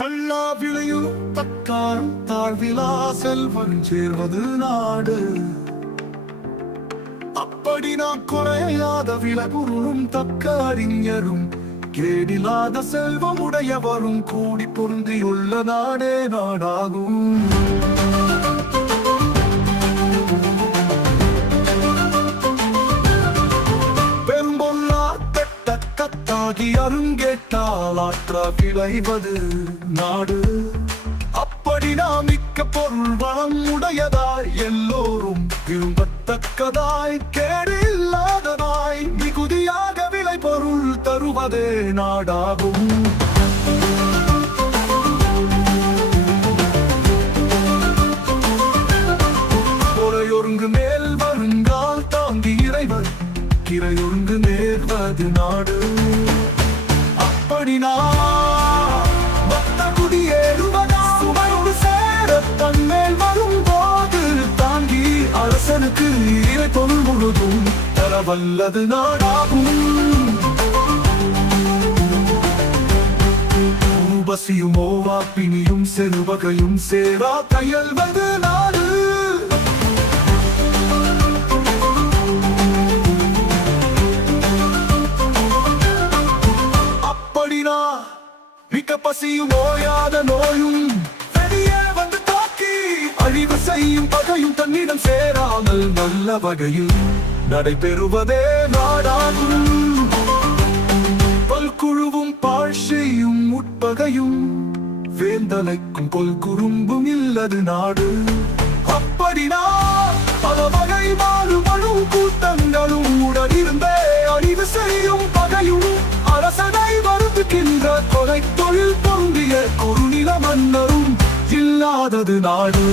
தள்ளா விளையும் தக்காரம் தாழ்விலா செல்வன் சேர்வது நாடு. அப்படி நான் குறையாத விலகுறும் தக்க அறிஞரும் கேடில்லாத செல்வம் உடையவரும் கூடி பொருந்தியுள்ள நாடே நாடாகும். பெரும்பொல்லா பெட்ட கத்தாகி அருங்கேட்டால் ஆற்ற விளைவது நாடு. அப்படி நாம் மிக்க பொருள் வளம் உடையதாய் எல்லோரும் விரும்பத்தக்கதாய் கேடு இல்லாததாய் மிகுதியாக விளை பொருள் தருவதே நாடாகும். பொறையொருங்கு மேல் வருங்கால் தாங்கி இறைவர் கிரையொருங்கு நேர்வது நாடு. அப்படி நான் பக்த குடியேறுவதா சுமையோடு சேர தன்மேல் வரும் போது தாங்கி அரசனுக்கு இறை பொருள் முழுதும் தரவல்லது நாடாகும். ஊபசியும் ஓவாப்பினியும் செருவகையும் சேரா கையல்வது நாடு. மிக்க பசியும் ஓயாத நோயும் வெளியே வந்து தாக்கி அழிவு செய்யும் பகையும் தன்னிடம் சேராமல் நல்ல வகையில் நடைபெறுவதே நாடாகும். பல்குழுவும் பாழ் செய்யும் உட்பகையும் வேந்தலைக்கும் கொல் குறும்பும் இல்லது நாடு. அப்படினா பல வகை மாறுபடும் கூட்டங்களும் உடனிருந்தே அழிவு செய்யும் பகையும் அரசனை வருத்துகின்ற கொலை தொழில் பொருந்திய குறுநில மன்னரும் இல்லாதது நாடு.